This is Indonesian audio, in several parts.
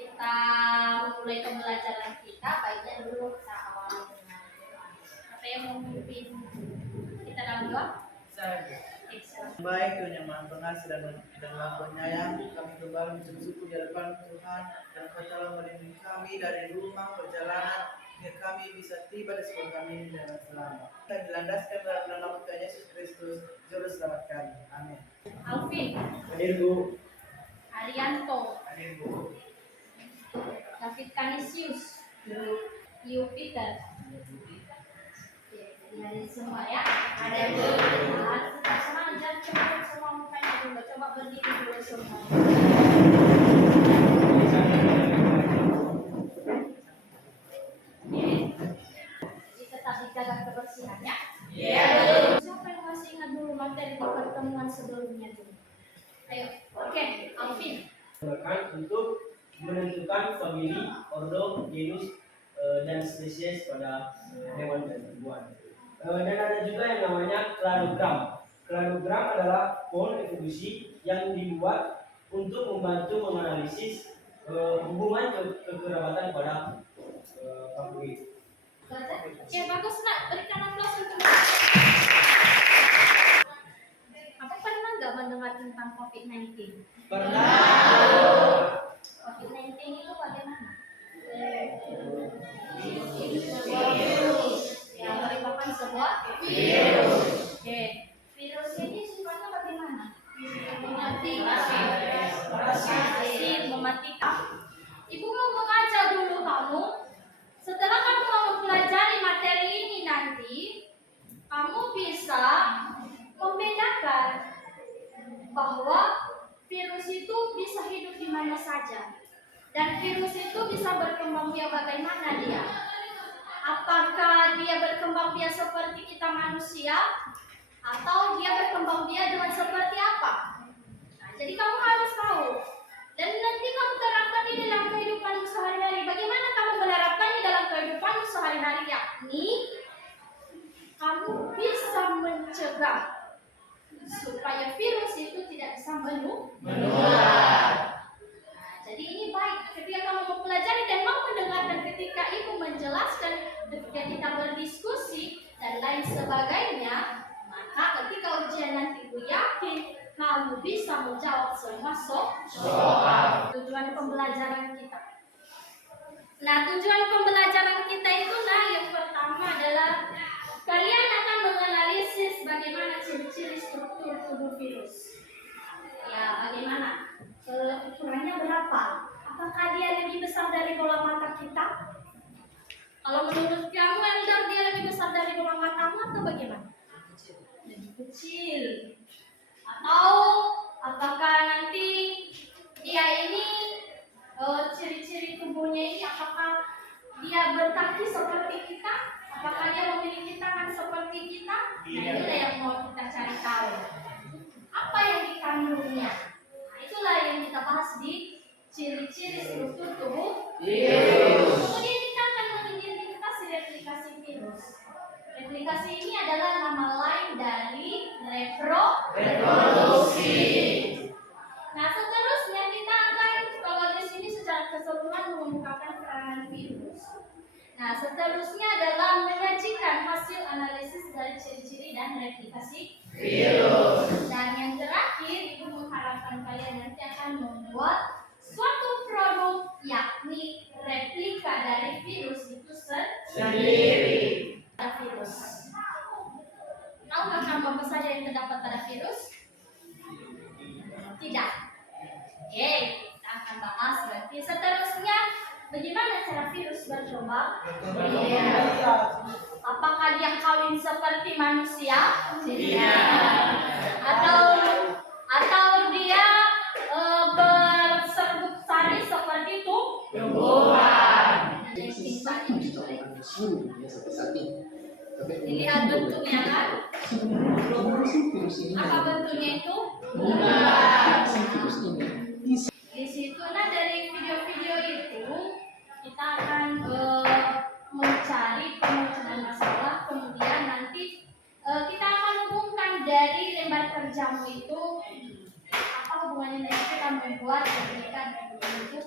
kita mulai pembelajaran kita, baiknya dulu kita awali dengan doa. Apa yang mau memimpin kita dalam doa? Baik Tuhan yang Maha Pengasih dan Maha Penyayang, kami kembali bersyukur di hadapan Tuhan dan Kau telah melindungi kami dari rumah perjalanan hingga kami bisa tiba di sekolah kami dengan selamat. Kita dilandaskan dalam nama Tuhan Yesus Kristus, Juru Selamat kami. Amin. Alvin, Hadir Bu. Arianto, Hadir Bu. David Kanisius, Liu Peter. Dari semua ya, ada sama jangan coba semua mukanya dulu, coba berdiri dulu semua. Jadi tetap dijaga kebersihannya. Iya. Siapa yang masih ingat dulu materi di pertemuan sebelumnya dulu? Ayo, oke, Alvin. Untuk menentukan famili, ordo, genus, dan spesies pada hewan dan tumbuhan. Dan ada juga yang namanya klanogram. Klanogram adalah pohon evolusi yang dibuat untuk membantu menganalisis hubungan kekerabatan pada famili. Oke, bagus nak, berikan aplaus untuk. Apa pernah nggak mendengar tentang COVID-19? Pernah. COVID-19 itu bagaimana? Yang merupakan sebuah virus. Oke, virus ini sifatnya bagaimana? Mematikan. Ibu mau mengajar dulu kamu. Setelah kamu mau mempelajari materi ini nanti, kamu bisa membedakan bahwa virus itu bisa hidup di mana saja. Dan virus itu bisa berkembang biak bagaimana dia? Apakah dia berkembang biak seperti kita manusia? Atau dia berkembang biak dengan seperti apa? Nah, jadi kamu harus tahu. Dan nanti kamu terapkan di dalam kehidupanmu sehari-hari. Bagaimana kamu menerapkannya dalam kehidupanmu sehari-hari? Yakni, kamu bisa mencegah supaya virus itu tidak bisa menular. Jadi ini baik ketika kamu mempelajari dan mau mendengarkan ketika ibu menjelaskan, ketika kita berdiskusi dan lain sebagainya, maka ketika ujian nanti ibu yakin kamu bisa menjawab semua soal. Tujuan pembelajaran kita. Nah, tujuan pembelajaran kita itu yang pertama adalah kalian akan menganalisis bagaimana ciri-ciri struktur tubuh virus. Ya, bagaimana? Ukurannya berapa? Apakah dia lebih besar dari bola mata kita? Kalau menurut kamu Elder, dia lebih besar dari bola matamu atau bagaimana? Lebih kecil. Atau apakah nanti dia ini ciri-ciri tubuhnya ini apakah dia berkaki seperti kita? Apakah dia memiliki tangan seperti kita? Nah, itulah yang mau kita cari tahu. Apa yang dikandungnya? Itulah yang kita bahas di ciri-ciri struktur tubuh virus. Kemudian kita akan mengidentifikasi replikasi virus. Replikasi ini adalah nama lain dari reproduksi. Nah, seterusnya kita akan kalau di sini secara keseluruhan mengemukakan peranan virus. Nah, seterusnya adalah menyajikan hasil analisis dari ciri-ciri dan replikasi virus. Dan yang terakhir, ibu mengharapkan kalian nanti akan membuat suatu produk, yakni replika dari virus itu sendiri. Virus. Tahukah kamu apa saja yang terdapat pada virus? Tidak. Oke, kita akan bahas berarti seterusnya bagaimana cara virus berkembang? Apakah dia kawin seperti manusia? Tidak. Atau dia berserbuk sari seperti itu? Tumbuhan. Dilihat bentuknya kan? Apa bentuknya itu? Di situ dari video-video itu kita akan mencari pemecahan masalah, kemudian nanti kita akan hubungkan dari lembar kerjamu itu apa hubungannya dengan kita membuat replika bentuk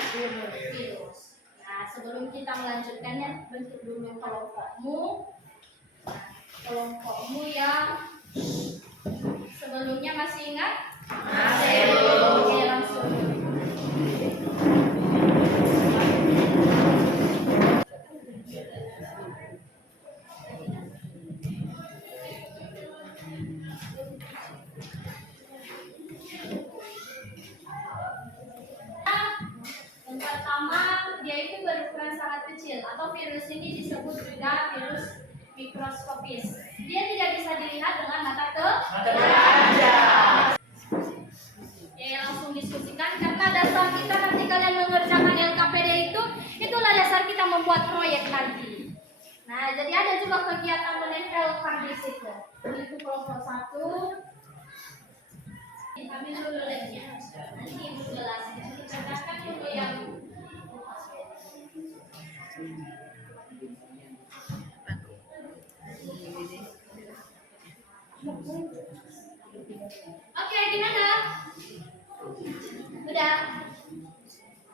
virus. Nah, sebelum kita melanjutkannya, bentuk dulu kelompokmu. Nah, kelompokmu yang sebelumnya masih ingat? Masih. Oke, langsung. Yang pertama, dia itu berukuran sangat kecil atau virus ini disebut juga virus mikroskopis. Dia tidak bisa dilihat dengan mata telanjang. Oke, langsung diskusikan karena dasar kita nanti kalian mengerjakan LKPD itulah dasar kita membuat proyek nanti. Nah, jadi ada juga kegiatan menempelkan di situ. Itu kelompok 1. Kami dulu labnya. Nanti ibu jelaskan. Kita katakan dulu yang Oke, gimana? Udah?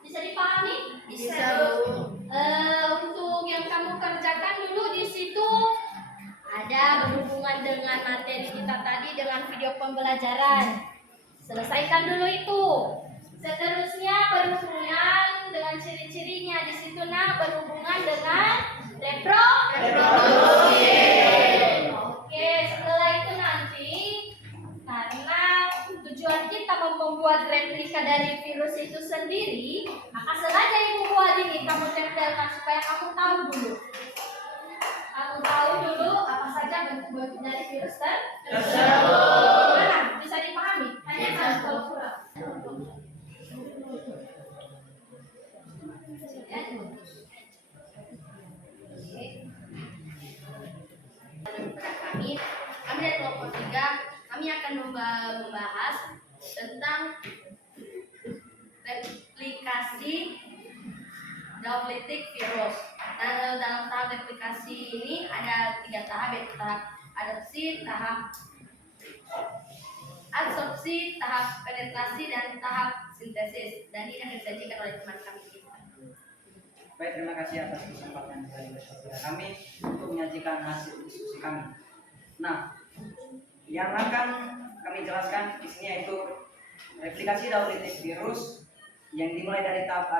Bisa dipahami? Bisa, Bu. Untuk yang kamu kerjakan dulu di situ ada berhubungan dengan materi kita tadi dengan video pembelajaran. Selesaikan dulu itu. Seterusnya berhubungan dengan ciri-cirinya di situ berhubungan dengan reproduksi. Oke, setelah itu nanti karena tujuan kita membuat replika dari virus itu sendiri, maka sengaja ibu buat ini kamu tempelkan supaya kamu tahu dulu. Kamu tahu dulu apa saja bentuk-bentuk dari virus tersebut. Gimana? Bisa dipahami? Tanyakan kalau kurang. Kami dari kelompok 3, kami akan membahas tentang replikasi dendritic virus. Dan dalam tahap replikasi ini ada 3 tahap, yaitu tahap adopsi, tahap absorpsi, tahap penetrasi, dan tahap sintesis. Dan ini akan disajikan oleh teman kami. Baik, terima kasih atas kesempatan dari saudara kami untuk menyajikan hasil diskusi kami. Nah, yang akan kami jelaskan di sini yaitu replikasi dendritic virus yang dimulai dari tahap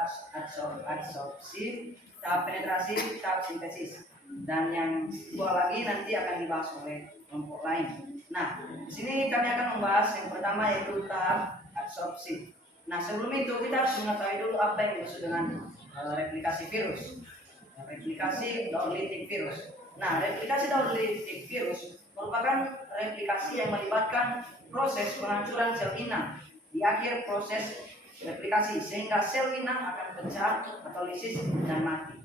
adsorpsi, tahap penetrasi, tahap sintesis, dan yang dua lagi nanti akan dibahas oleh kelompok lain. Nah, di sini kami akan membahas yang pertama yaitu tahap adsorpsi. Nah, sebelum itu kita harus mengetahui dulu apa yang dimaksud dengan replikasi virus. Replikasi dendritic virus. Nah, replikasi dendritic virus merupakan replikasi yang melibatkan proses penghancuran sel inang di akhir proses replikasi sehingga sel inang akan pecah atau lisis dan mati.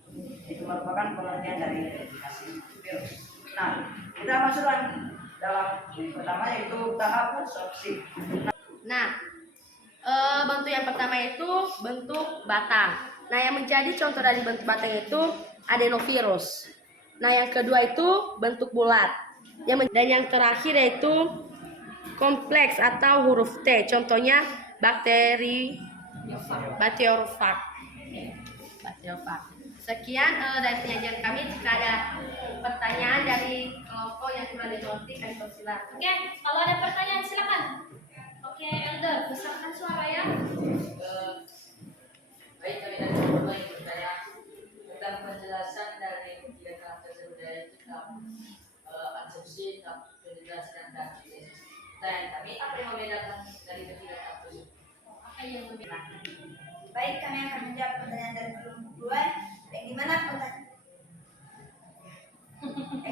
Itu merupakan pengertian dari replikasi virus. Nah, kita masuk dalam yang pertama yaitu tahap adsorpsi. Nah, bentuk yang pertama itu bentuk batang. Nah, yang menjadi contoh dari bentuk batang itu adenovirus. Nah, yang kedua itu bentuk bulat. Dan yang terakhir yaitu kompleks atau huruf T. Contohnya Bacteriophag. Sekian dari penyajian kami. Jika ada pertanyaan dari kelompok yang kurang dimengerti, kami persilakan. Oke, kalau ada pertanyaan silakan. Oke, Elder, besarkan suara ya. Baik, kami dari kelompok yang bertanya tentang penjelasan dari 3 tahap tersebut, yaitu tahap adsorpsi, tahap penetrasi, dan tahap sintesis. Dan kami, apa yang membedakan dari ketiga tahap tersebut? Apa yang membedakan? Baik, kami akan menjawab pertanyaan dari kelompok 2 yang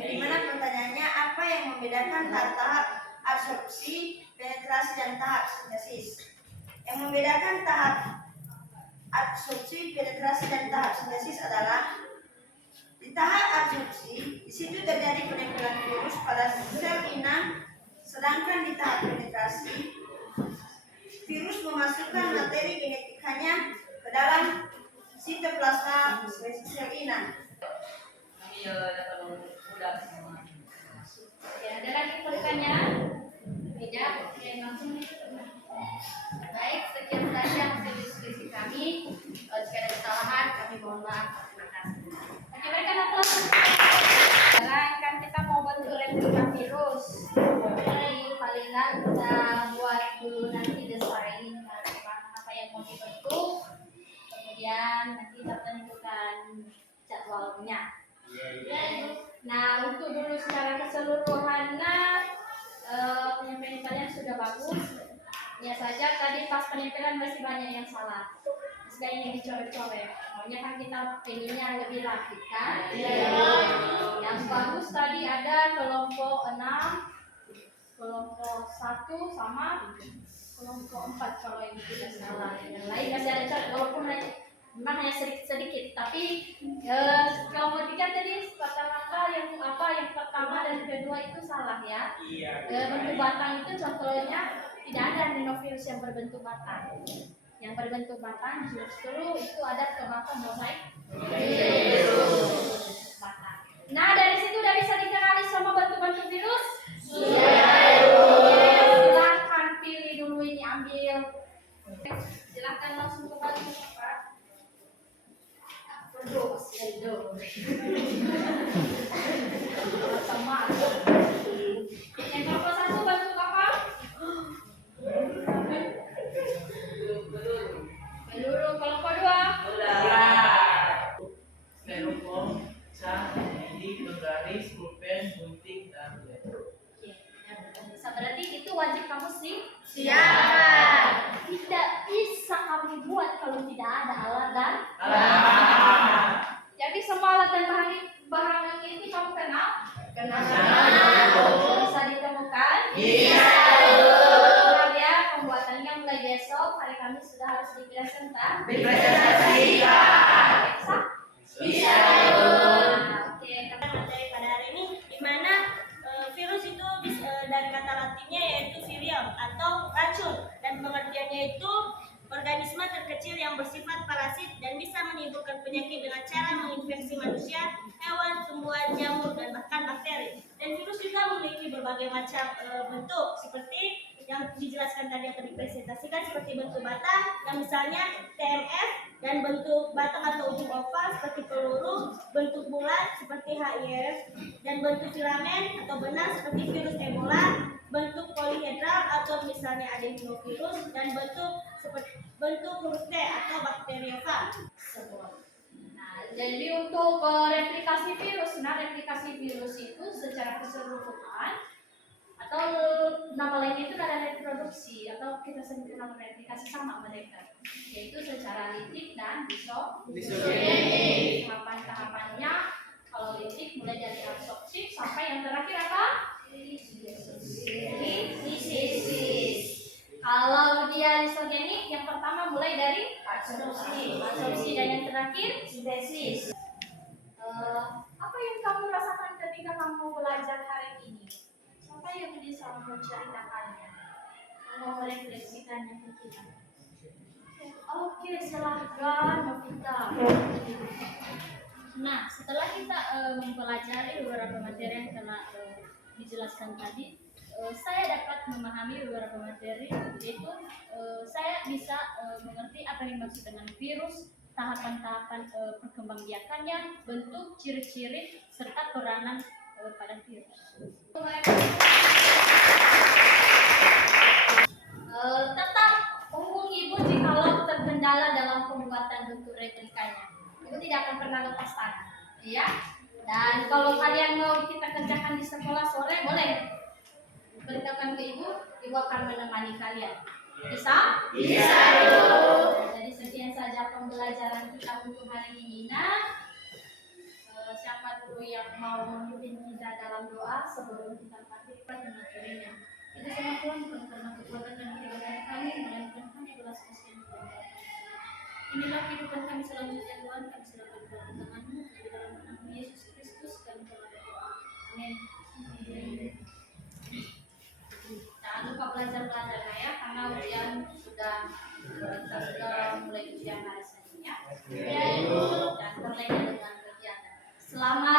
dimana pertanyaannya apa yang membedakan tahap adsorpsi, penetrasi, dan tahap sintesis. Yang membedakan tahap adsorpsi, penetrasi, dan tahap sintesis adalah di tahap adsorpsi, di situ terjadi penempelan virus pada sel inang, sedangkan di tahap penetrasi, virus memasukkan materi genetikanya ke dalam sitoplasma sel inang. Kami dapat mudah semua. Ya, ada lagi pertanyaan? Tidak? Oke, langsung. Baik, sekian saja hasil diskusi kami. Jika ada kesalahan, kami mohon maaf. Terima kasih. Oke, berikan aplaus. Sekarang kan kita mau bantu replika virus. Jadi palingan kita buat dulu nanti desain apa yang mau dibentuk. Kemudian nanti kita tentukan jadwalnya. Nah, untuk dulu secara keseluruhannya penyampaian kalian sudah bagus. Ya saja tadi pas penampilan masih banyak yang salah. Masih yang dicoret-coret. Maunya kan kita pengennya lebih rapi kan? Yang bagus tadi ada kelompok 6, kelompok 1 sama kelompok 4 kalau ini tidak salah. Yang lain masih ada coret walaupun memang hanya sedikit. Tapi kelompok 3 tadi kata-kata yang pertama dan kedua itu salah ya. Bentuk batang itu contohnya tidak ada rhinovirus yang berbentuk batang. Yang berbentuk batang justru itu ada kemakan mosaik virus batang. Nah, dari situ udah bisa dikenali sama bentuk-bentuk virus? Silahkan pilih dulu ini, ambil. Silahkan langsung kembali ke tempat. Sama. Yang kelompok 1 bentuk apa? Peluru. Kelompok 2? Styrofoam, cat, lidi, penggaris, pulpen, gunting, dan lem. Bisa berarti itu wajib kamu sih siapkan. Tidak bisa kamu buat kalau tidak ada alat dan jadi semua alat dan bahan ini kamu kenal? Bisa ditemukan? Bisa. Ya, pembuatannya mulai besok hari Kamis sudah harus dipresentasikan. Bisa. Oke, Materi pada hari ini di mana virus itu dari kata Latinnya yaitu virium atau racun dan pengertiannya itu organisme terkecil yang bersifat parasit dan bisa menimbulkan penyakit dengan cara menginfeksi manusia, hewan, tumbuhan, jamur dan bahkan bakteri. Dan virus juga memiliki berbagai macam bentuk seperti yang dijelaskan tadi atau dipresentasikan seperti bentuk batang yang misalnya TMF dan bentuk batang atau ujung oval seperti peluru, bentuk bulat seperti HIV dan bentuk filamen atau benang seperti virus Ebola, bentuk polihedral atau misalnya adenovirus dan bentuk huruf T atau bakteriofag. Nah, jadi untuk replikasi virus, replikasi virus itu secara keseluruhan atau nama lainnya itu ada reproduksi atau kita sebut nama replikasi sama mereka, yaitu secara litik dan disogenik. Tahapan-tahapannya kalau litik mulai dari absorptif sampai yang terakhir apa? Sintesis. Kalau dia disogenik, yang pertama mulai dari absorpsi dan yang terakhir sintesis. Apa yang kamu rasakan ketika kamu belajar hari ini? Siapa yang bisa menceritakannya? Mau merefleksikannya ke kita? Oke, silahkan Novita. Nah, setelah kita mempelajari beberapa materi yang telah dijelaskan tadi, saya dapat memahami beberapa materi, yaitu saya bisa mengerti apa yang dimaksud dengan virus, tahapan-tahapan perkembangbiakannya, bentuk, ciri-ciri, serta peranan pada virus. Tetap hubungi Ibu jikalau terkendala dalam pembuatan bentuk replikanya. Ibu tidak akan pernah lepas tangan, ya. Dan kalau kalian mau kita kerjakan di sekolah sore, boleh beritahukan ke Ibu akan menemani kalian. Bisa? Bisa. Jadi sekian saja pembelajaran kita untuk hari ini. Nah, siapa dulu yang mau memimpin kita dalam doa sebelum kita praktikkan materinya? Itu semua Tuhan bukan karena kekuatan dan kebenaran kami, melainkan hanya belas kasihan Tuhan. Inilah kehidupan kami selanjutnya Tuhan, kami serahkan ke tangan-Mu di dalam nama Yesus Kristus kami telah berdoa. Amin. Jangan lupa belajar ya, karena ujian kita sudah mulai ujian hari Senin ya. Dan terlena dengan kegiatan. Selamat